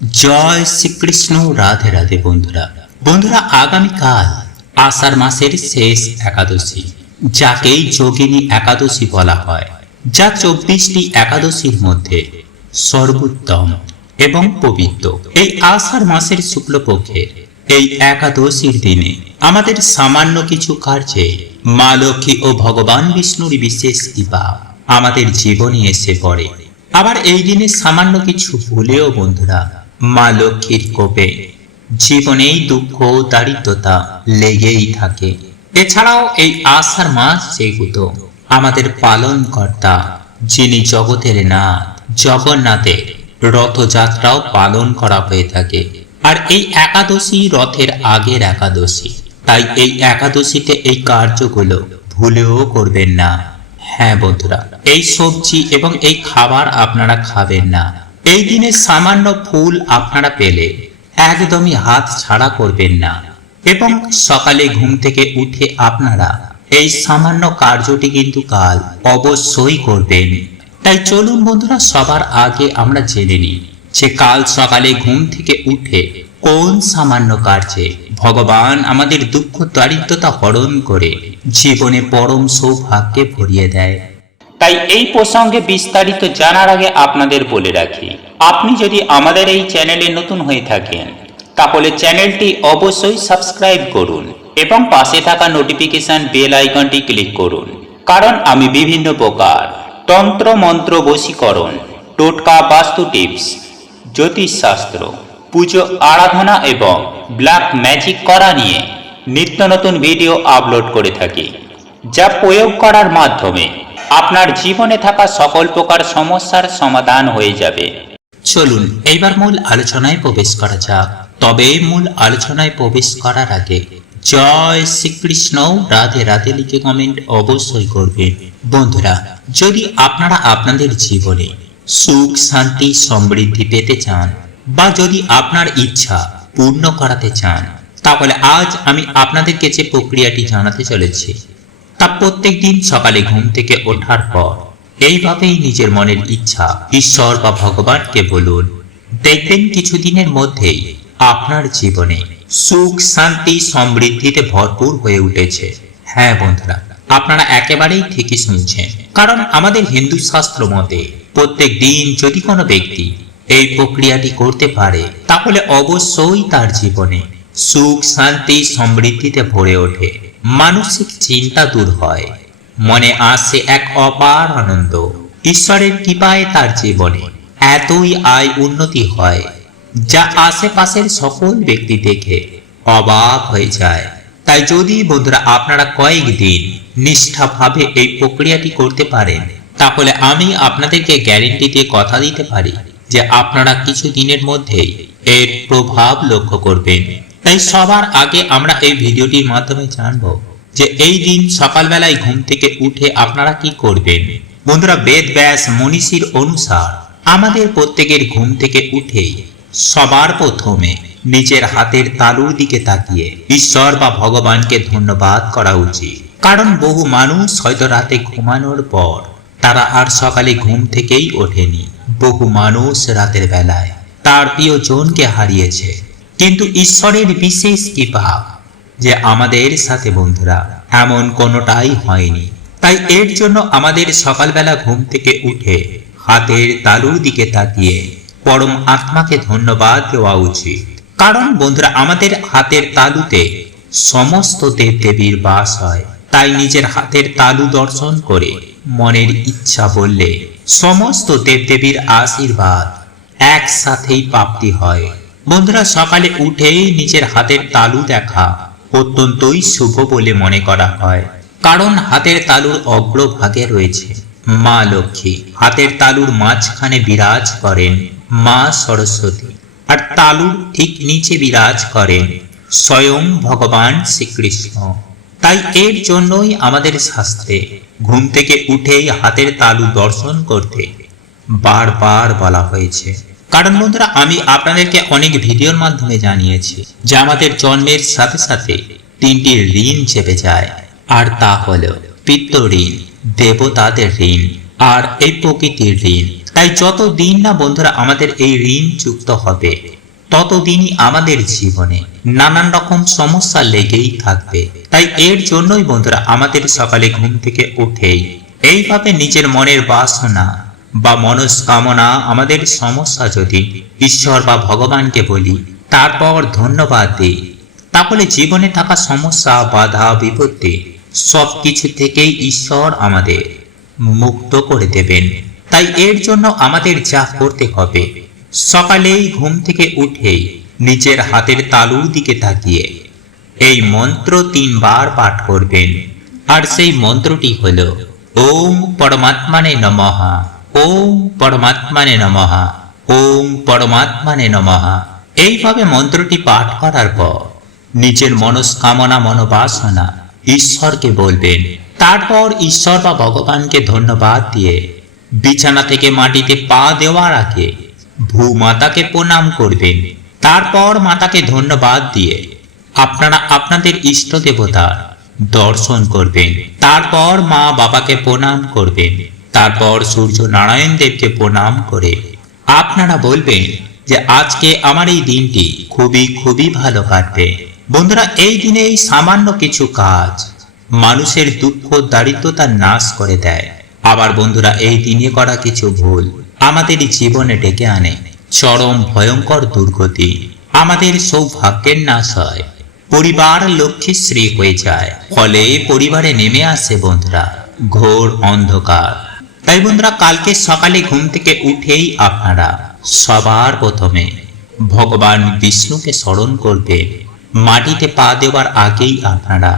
জয় শ্রীকৃষ্ণ। রাধে রাধে বন্ধুরা। বন্ধুরা, আগামীকাল আষাঢ় মাসের শেষ একাদশী, যাকেই যোগিনী একাদশী বলা হয়, যা 24টি একাদশীর মধ্যে সর্বোত্তম এবং পবিত্র। এই আষাঢ় মাসের শুক্লপক্ষের এই একাদশীর দিনে আমাদের সামান্য কিছু কার্যে মা লক্ষ্মী ও ভগবান বিষ্ণুর বিশেষ কৃপা আমাদের জীবনে এসে পড়ে। আবার এই দিনে সামান্য কিছু ভুলেও বন্ধুরা মা লক্ষ্মীর কোপে জীবনেই দুঃখ দারিদ্রতা লেগেই থাকে। এছাড়াও এই আষাঢ় মাস যেহেতু আমাদের পালন কর্তা, যিনি জগতের নাথ জগন্নাথের রথযাত্রাও পালন করা হয়ে থাকে। আর এই একাদশী রথের আগের একাদশী, তাই এই একাদশীতে এই কার্যগুলো ভুলেও করবেন না। হ্যাঁ বন্ধুরা, এই সবজি এবং এই খাবার আপনারা খাবেন না। এই দিনে সামান্য ফুল আপনারা পেলে একদমই হাত ছাড়া করবেন না। এবং সকালে ঘুম থেকে উঠে আপনারা এই সামান্য কার্যটি কিন্তু কাল অবশ্যই করবেন। তাই চলুন বন্ধুরা, সবার আগে আমরা জেনে নিই যে কাল সকালে ঘুম থেকে উঠে কোন সামান্য কার্যে ভগবান আমাদের দুঃখ দারিদ্রতা হরণ করে জীবনে পরম সৌভাগ্যে ভরিয়ে দেয়। তাই এই প্রসঙ্গে বিস্তারিত জানার আগে আপনাদের বলে রাখি, আপনি যদি আমাদের এই চ্যানেলে নতুন হয়ে থাকেন তাহলে চ্যানেলটি অবশ্যই সাবস্ক্রাইব করুন এবং পাশে থাকা নোটিফিকেশন বেল আইকনটি ক্লিক করুন। কারণ আমি বিভিন্ন প্রকার তন্ত্র মন্ত্র বশীকরণ, টোটকা, বাস্তু টিপস, জ্যোতিষশাস্ত্র, পুজো আরাধনা এবং ব্ল্যাক ম্যাজিক করা নিয়ে নিত্য নতুন ভিডিও আপলোড করে থাকি, যা প্রয়োগ করার মাধ্যমে আপনার জীবনে থাকা সকল প্রকার সমস্যার সমাধান হয়ে যাবে। চলুন এইবার মূল আলোচনায় প্রবেশ করা যাক। তবে মূল আলোচনায় প্রবেশ করার আগে জয় শ্রীকৃষ্ণ রাধে রাধে লিখে কমেন্ট অবশ্যই করবেন। বন্ধুরা, যদি আপনারা আপনাদের জীবনে সুখ শান্তি সমৃদ্ধি পেতে চান বা যদি আপনার ইচ্ছা পূর্ণ করাতে চান, তাহলে আজ আমি আপনাদেরকে যে প্রক্রিয়াটি জানাতে চলেছি তা প্রত্যেক দিন সকালে ঘুম থেকে ওঠার পর এইভাবেই নিজের মনের ইচ্ছা ঈশ্বর বা ভগবানকে বলুন। দেখবেন কিছুদিনের মধ্যেই আপনার জীবনে সুখ শান্তি সমৃদ্ধিতে ভরপুর হয়ে উঠেছে। হ্যাঁ বন্ধুরা, আপনারা একেবারেই ঠিকই শুনছেন। কারণ আমাদের হিন্দু শাস্ত্র মতে প্রত্যেক দিন যদি কোনো ব্যক্তি এই প্রক্রিয়াটি করতে পারে, তাহলে অবশ্যই তার জীবনে সুখ শান্তি সমৃদ্ধিতে ভরে ওঠে, মানসিক চিন্তা দূর হয়, মনে আসে এক অপার আনন্দ। ঈশ্বরের কৃপায় তার জীবনে এতই আয় উন্নতি হয় যা আশেপাশের সকল ব্যক্তি দেখে অবাক হয়ে যায়। তাই যদি বন্ধুরা আপনারা কয়েকদিন নিষ্ঠাভাবে এই প্রক্রিয়াটি করতে পারেন, তাহলে আমি আপনাদেরকে গ্যারেন্টি দিয়ে কথা দিতে পারি যে আপনারা কিছু দিনের মধ্যেই এর প্রভাব লক্ষ্য করবেন। তাই সবার আগে আমরা এই ভিডিওটির মাধ্যমে জানবো যে এই দিন সকালবেলায় ঘুম থেকে উঠে আপনারা কি করবেন। বন্ধুরা, বেদ ব্যাস মনীষীর অনুসার আমাদের প্রত্যেকের ঘুম থেকে উঠেই সবার প্রথমে নিজের হাতের তালুর দিকে তাকিয়ে ঈশ্বর বা ভগবানকে ধন্যবাদ করা উচিত। কারণ বহু মানুষ হয়তো রাতে ঘুমানোর পর তারা আর সকালে ঘুম থেকেই ওঠেনি। বহু মানুষ রাতের বেলায় তার প্রিয়জনকে হারিয়েছে, কিন্তু ঈশ্বরের বিশেষ কৃপা যে আমাদের সাথে বন্ধুরা এমন কোনোটাই হয়নি। তাই এর জন্য আমাদের সকালবেলা ঘুম থেকে উঠে হাতের তালুর দিকে তাকিয়ে পরম আত্মাকে ধন্যবাদ দেওয়া উচিত। কারণ বন্ধুরা আমাদের হাতের তালুতে সমস্ত দেবদেবীর বাস হয়। তাই নিজের হাতের তালু দর্শন করে মনের ইচ্ছা বললে সমস্ত দেবদেবীর আশীর্বাদ একসাথেই প্রাপ্তি হয়। বন্ধুরা, সকালে উঠেই নিজের হাতের তালু দেখা অত্যন্তই শুভ বলে মনে করা হয়। কারণ হাতের তালুর অগ্রভাগে রয়েছে মা লক্ষ্মী, হাতের তালুর মাঝখানে বিরাজ করেন মা সরস্বতী, আর তালুর ঠিক নিচে বিরাজ করেন স্বয়ং ভগবান শ্রীকৃষ্ণ। তাই এর জন্যই আমাদের শাস্ত্রে ঘুম থেকে উঠেই হাতের তালু দর্শন করতে বারবার বলা হয়েছে। কারণ বন্ধুরা আমি আপনাদেরকে অনেক ভিডিওর মাধ্যমে জানিয়েছি যে আমাদের জন্মের সাথে সাথে 3টি ঋণ চেপে যায়, আর তা হলো পিতৃ ঋণ, দেবতাদের ঋণ আর এই প্রকৃতির ঋণ। তাই যতদিন না বন্ধুরা আমাদের এই ঋণ যুক্ত হবে, ততদিনই আমাদের জীবনে নানান রকম সমস্যা লেগেই থাকবে। তাই এর জন্যই বন্ধুরা আমাদের সকালে ঘুম থেকে উঠেই এইভাবে নিজের মনের বাসনা বা মনস্কামনা, আমাদের সমস্যা যদি ঈশ্বর বা ভগবানকে বলি, তারপর ধন্যবাদ দিই, তাহলে জীবনে থাকা সমস্যা, বাধা, বিপত্তি সবকিছু থেকেই ঈশ্বর আমাদের মুক্ত করে দেবেন। তাই এর জন্য আমাদের যা করতে হবে, সকালেই ঘুম থেকে উঠেই নিজের হাতের তালুর দিকে তাকিয়ে এই মন্ত্র 3 বার পাঠ করবেন। আর সেই মন্ত্রটি হল ওম পরমাত্মানে নমঃ, ওম পরমাত্মানে নমঃ, ওম পরমাত্মানে নমঃ। এইভাবে মন্ত্রটি পাঠ করার পর নিজের মনস্কামনা, মনোবাসনা ঈশ্বরকে বলবেন। তারপর ঈশ্বর বা ভগবানকে ধন্যবাদ দিয়ে বিছানা থেকে মাটিতে পা দেওয়ার আগে ভূমাতাকে প্রণাম করবেন। তারপর মাতাকে ধন্যবাদ দিয়ে আপনারা আপনাদের ইষ্ট দেবতার দর্শন করবেন। তারপর মা বাবাকে প্রণাম করবেন। তারপর সূর্য নারায়ণ দেবকে প্রণাম করে আপনারা বলবেন যে আজকে আমার এই দিনটি খুবই ভালো কাটবে। বন্ধুরা, এই দিনে এই সামান্য কিছু কাজ মানুষের দুঃখ, দারিদ্রতা নাশ করে দেয়। আবার বন্ধুরা, এই দিনে করা কিছু ভুল আমাদের জীবনে ডেকে আনে চরম ভয়ঙ্কর দুর্গতি। আমাদের সৌভাগ্যের নাশ হয়, পরিবার লক্ষ্মীশ্রী হয়ে যায়, ফলে পরিবারে নেমে আসে বন্ধুরা ঘোর অন্ধকার। তাই বন্ধুরা, কালকে সকালে ঘুম থেকে উঠেই আপনারা সবার প্রথমে ভগবান বিষ্ণুকে স্মরণ করবেন। মাটিতে পা দেওয়ার আগেই আপনারা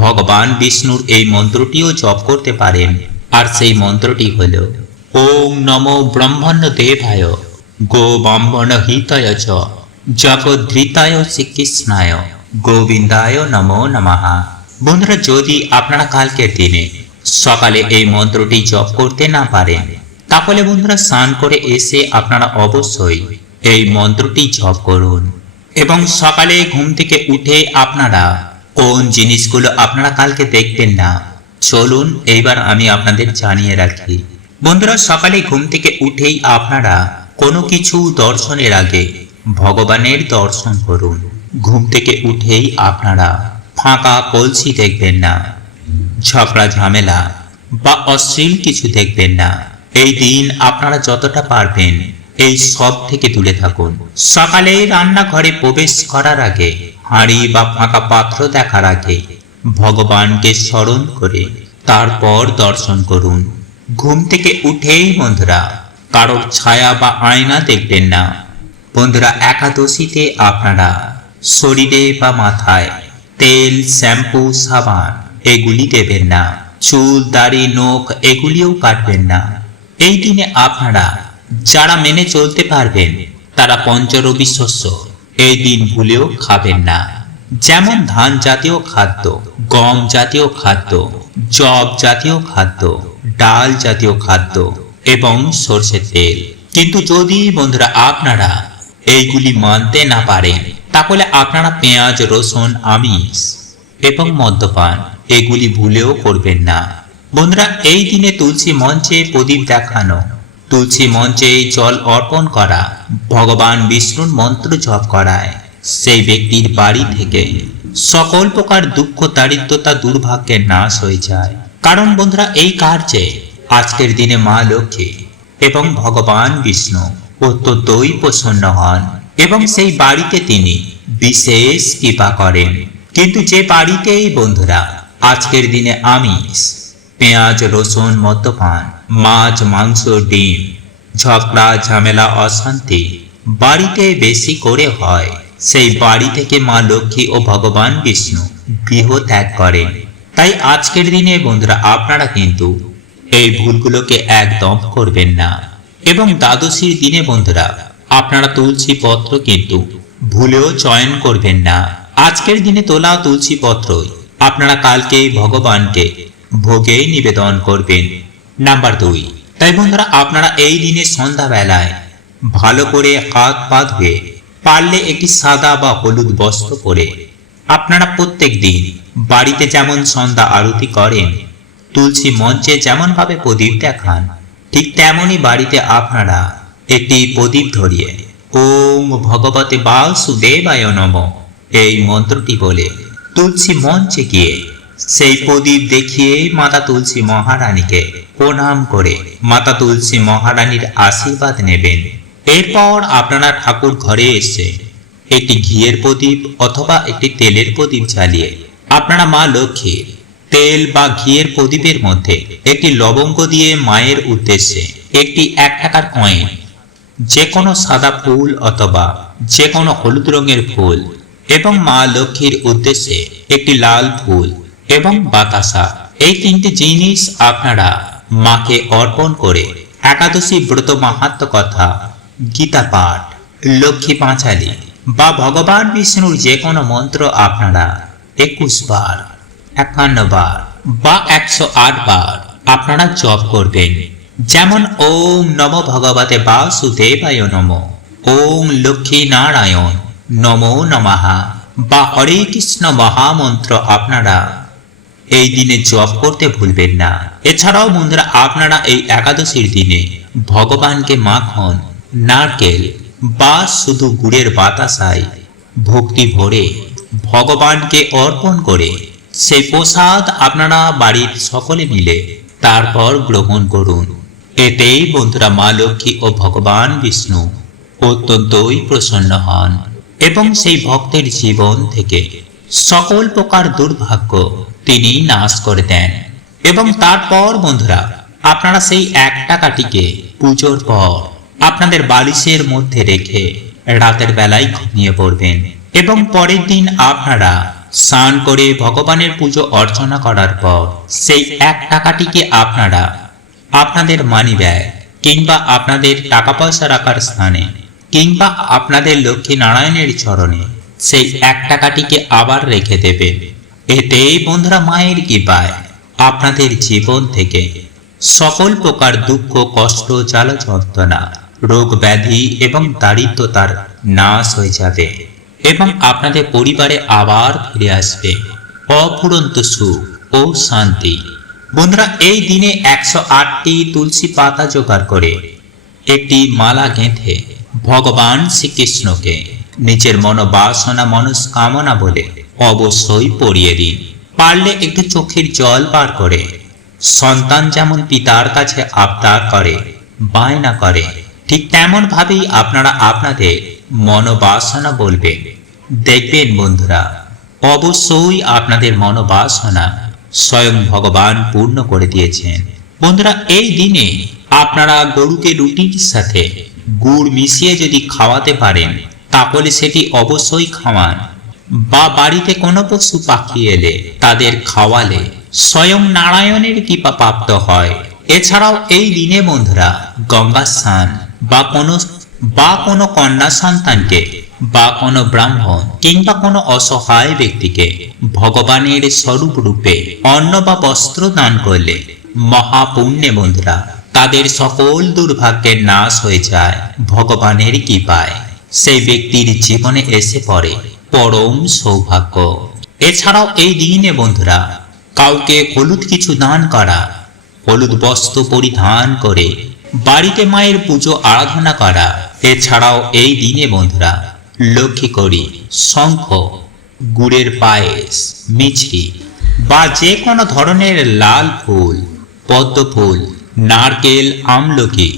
ভগবান বিষ্ণুর এই মন্ত্রটিও জপ করতে পারেন। আর সেই মন্ত্রটি হল ওম নমো ব্রহ্মণ্য দেবায় গো ব্রাহ্মণ হিতায় চ জগদ্ধৃতায় শ্রীকৃষ্ণায় গোবিন্দায় নমো নমঃ। বন্ধুরা, যদি আপনারা কালকের দিনে সকালে এই মন্ত্রটি জপ করতে না পারেন, তাহলে বন্ধুরা স্নান করে এসে আপনারা অবশ্যই এই মন্ত্রটি জপ করুন। এবং সকালে ঘুম থেকে উঠে আপনারা কোন জিনিসগুলো আপনারা কালকে দেখবেন না, চলুন এইবার আমি আপনাদের জানিয়ে রাখি। বন্ধুরা, সকালে ঘুম থেকে উঠেই আপনারা কোনো কিছু দর্শনের আগে ভগবানের দর্শন করুন। ঘুম থেকে উঠেই আপনারা ফাঁকা কলসি দেখবেন না, ঝগড়া ঝামেলা বা অশ্লীল কিছু দেখবেন না। এই দিন আপনারা যতটা পারবেন এই সব থেকে দূরে থাকুন। সকালে রান্নাঘরে প্রবেশ করার আগে, হাঁড়ি বা ফাঁকা পাত্র দেখার আগে ভগবানকে স্মরণ করে তারপর দর্শন করুন। ঘুম থেকে উঠেই বন্ধুরা কারোর ছায়া বা আয়না দেখবেন না। বন্ধুরা, একাদশীতে আপনারা শরীরে বা মাথায় তেল, শ্যাম্পু, সাবান এগুলি দেবেন না। চুল, দাড়ি, নখ এগুলিও কাটবেন না। এই দিনে আপনারা যারা মেনে চলতে পারবেন তারা পঞ্চরবি শস্য এই দিন ভুলেও খাবেন না। যেমন ধান জাতীয় খাদ্য, গম জাতীয় খাদ্য, জব জাতীয় খাদ্য, ডাল জাতীয় খাদ্য এবং সরষের তেল। কিন্তু যদি বন্ধুরা আপনারা এইগুলি মানতে না পারেন, তাহলে আপনারা পেঁয়াজ, রসুন, আমিষ এবং মদ্যপান এগুলি ভুলেও করবেন না। বন্ধুরা, এই দিনে তুলসী মঞ্চে প্রদীপ দেখানো, তুলসী মঞ্চে জল অর্পণ করা, ভগবান বিষ্ণুর মন্ত্র জপ করায় সেই ব্যক্তির বাড়ি থেকে সকল প্রকার দুঃখ, দারিদ্রতা, দুর্ভাগ্যের নাশ হয়ে যায়। কারণ বন্ধুরা, এই কার্যে আজকের দিনে মা লক্ষ্মী এবং ভগবান বিষ্ণু অত্যন্তই প্রসন্ন হন এবং সেই বাড়িতে তিনি বিশেষ কৃপা করেন। কিন্তু যে বাড়িতেই বন্ধুরা আজকের দিনে আমিষ, পেঁয়াজ, রসুন, মদ্যপান, মাছ, মাংস, ডিম, ঝগড়া ঝামেলা, অশান্তি বাড়িতে বেশি করে হয়, সেই বাড়ি থেকে মা লক্ষ্মী ও ভগবান বিষ্ণু গৃহ ত্যাগ করেন। তাই আজকের দিনে বন্ধুরা আপনারা কিন্তু এই ভুলগুলোকে একদম করবেন না। এবং দ্বাদশীর দিনে বন্ধুরা আপনারা তুলসী পত্র কিন্তু ভুলেও চয়ন করবেন না। আজকের দিনে তোলা তুলসী পত্রই আপনারা কালকে ভগবানকে ভোগে নিবেদন করবেন। নাম্বার 2, তাই বন্ধুরা আপনারা এই দিনে সন্ধ্যাবেলায় ভালো করে হাত পা ধুয়ে, পারলে একটি সাদা বা হলুদ বস্ত্র পরে আপনারা প্রত্যেক দিন বাড়িতে যেমন সন্ধ্যা আরতি করেন, তুলসী মঞ্চে যেমন ভাবে প্রদীপ দেখান, ঠিক তেমনি বাড়িতে আপনারা একটি প্রদীপ ধরিয়ে ওম ভগবতে বাসুদেবায় নমঃ এই মন্ত্রটি বলে তুলসী মঞ্চে গিয়ে সেই প্রদীপ দেখিয়ে মাতা তুলসী মহারানীকে প্রণাম করে মাতা তুলসী মহারানীর আশীর্বাদ নেবেন। এরপর আপনারা ঠাকুর ঘরে এসে একটি ঘিয়ের প্রদীপ অথবা একটি তেলের প্রদীপ জ্বালিয়ে আপনারা মা লক্ষ্মীর তেল বা ঘিয়ের প্রদীপের মধ্যে একটি লবঙ্গ দিয়ে মায়ের উদ্দেশ্যে একটি 1 টাকার কয়েন, যে কোনো সাদা ফুল অথবা যে কোনো হলুদ রঙের ফুল এবং মা লক্ষ্মীর উদ্দেশ্যে একটি লাল ফুল এবং বাতাসা, এই 3টি জিনিস আপনারা মাকে অর্পণ করে একাদশী ব্রত মাহাত্ম্য কথা, গীতা পাঠ, লক্ষ্মী পাঁচালী বা ভগবান বিষ্ণুর যে কোনো মন্ত্র আপনারা 21 বার, 51 বার বা 108 বার আপনারা জপ করবেন। যেমন ওম নমো ভগবতে বাসুদেবায় নমঃ, ওম লক্ষ্মী নারায়ণ নমো নমঃ বা হরে কৃষ্ণ মহামন্ত্র আপনারা এই দিনে জপ করতে ভুলবেন না। এছাড়াও বন্ধুরা আপনারা এই একাদশীর দিনে ভগবানকে মাখন, নারকেল বা শুধু গুড়ের বাতাসায় ভক্তি ভরে ভগবানকে অর্পণ করে সেই প্রসাদ আপনারা বাড়ির সকলে মিলে তারপর গ্রহণ করুন। এতেই বন্ধুরা মা লক্ষ্মী ও ভগবান বিষ্ণু অত্যন্তই প্রসন্ন হন এবং সেই ভক্তের জীবন থেকে সকল প্রকার দুর্ভাগ্য তিনি নাশ করে দেন। এবং তারপর বন্ধুরা আপনারা সেই 1 টাকাটিকে পুজোর পর আপনাদের বালিশের মধ্যে রেখে রাতের বেলায় ঘুমিয়ে পড়বেন এবং পরের দিন আপনারা স্নান করে ভগবানের পুজো অর্চনা করার পর সেই 1 টাকাটিকে আপনারা আপনাদের মানি ব্যাগ কিংবা আপনাদের টাকা পয়সা রাখার স্থানে কিংবা আপনাদের লক্ষ্মী নারায়ণের চরণে সেই 1 টাকাটিকে আবার রেখে দেবেন। এতেই বন্ধুরা মায়ের কৃপায় আপনাদের জীবন থেকে সকল প্রকার দুঃখ, কষ্ট, জ্বালা যন্ত্রণা, রোগ ব্যাধি এবং দারিদ্রতার নাশ হয়ে যাবে এবং আপনাদের পরিবারে আবার ফিরে আসবে অফুরন্ত সুখ ও শান্তি। বন্ধুরা এই দিনে 108টি তুলসী পাতা জোগাড় করে একটি মালা গেঁথে ভগবান শ্রীকৃষ্ণকে নিজের মনোবাসনা মনস্কামনা বলে অবশ্যই পরিয়ে দিন। পারলে একটু চোখের জল পার করে সন্তান যেমন পিতার কাছে আবদার করে, বায়না করে, ঠিক তেমন ভাবেই আপনারা আপনাদের মনোবাসনা বলবেন। দেখবেন বন্ধুরা অবশ্যই আপনাদের মনোবাসনা স্বয়ং ভগবান পূর্ণ করে দিয়েছেন। বন্ধুরা এই দিনে আপনারা গরুকে রুটির সাথে গুড় মিশিয়ে যদি খাওয়াতে পারেন তাহলে সেটি অবশ্যই খাওয়ান, বা বাড়িতে কোনো পশু পাখি এলে তাদের খাওয়ালে স্বয়ং নারায়ণের কৃপা প্রাপ্ত হয়। এছাড়াও এই দিনে বন্ধুরা গঙ্গা স্নান বা কোনো কন্যা সন্তানকে বা কোনো ব্রাহ্মণ কিংবা কোনো অসহায় ব্যক্তিকে ভগবানের স্বরূপ রূপে অন্ন বা বস্ত্র দান করলে মহাপুণ্যে বন্ধুরা তাদের সকল দুর্ভাগ্যের নাশ হয়ে যায় ভগবানের কৃপায়। সেই ব্যক্তির জীবনে এসে পড়ে পরম সৌভাগ্য। এছাড়াও এই দিনে বন্ধুরা কাউকে হলুদ কিছু দান করা, হলুদ বস্ত্র পরিধান করে বাড়িতে মায়ের পুজো আরাধনা করা। এছাড়াও এই দিনে বন্ধুরা লক্ষ্মী করি, শঙ্খ, গুড়ের পায়েস, মিছরি বা যে কোনো ধরনের লাল ফুল, পদ্ম ফুল, নারকেল, আমলকি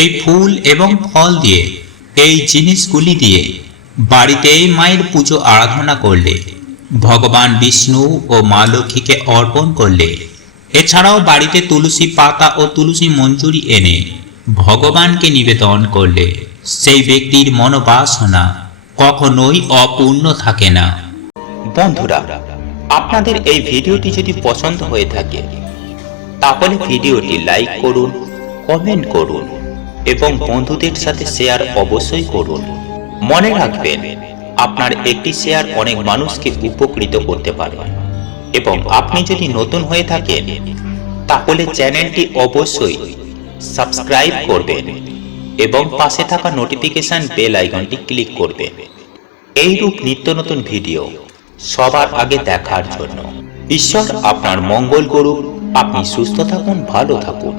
এই ফুল এবং ফল দিয়ে এই জিনিসগুলি দিয়ে বাড়িতে মায়ের পুজো আরাধনা করলে, ভগবান বিষ্ণু ও মা লক্ষ্মীকে অর্পণ করলে, এছাড়াও বাড়িতে তুলসী পাতা ও তুলসী মঞ্জুরি এনে ভগবানকে নিবেদন করলে সেই ব্যক্তির মনোবাসনা কখনোই অপূর্ণ থাকে না। বন্ধুরা আপনাদের এই ভিডিওটি যদি পছন্দ হয়ে থাকে তাহলে ভিডিওটি লাইক করুন, কমেন্ট করুন এবং বন্ধুদের সাথে শেয়ার অবশ্যই করুন। মনে রাখবেন আপনার একটি শেয়ার অনেক মানুষকে উপকৃত করতে পারে। এবং আপনি যদি নতুন হয়ে থাকেন তাহলে চ্যানেলটি অবশ্যই সাবস্ক্রাইব করবেন এবং পাশে থাকা নোটিফিকেশন বেল আইকনটি ক্লিক করবেন এইরূপ নিত্য নতুন ভিডিও সবার আগে দেখার জন্য। ঈশ্বর আপনার মঙ্গল করুক। আপনি সুস্থ থাকুন, ভালো থাকুন।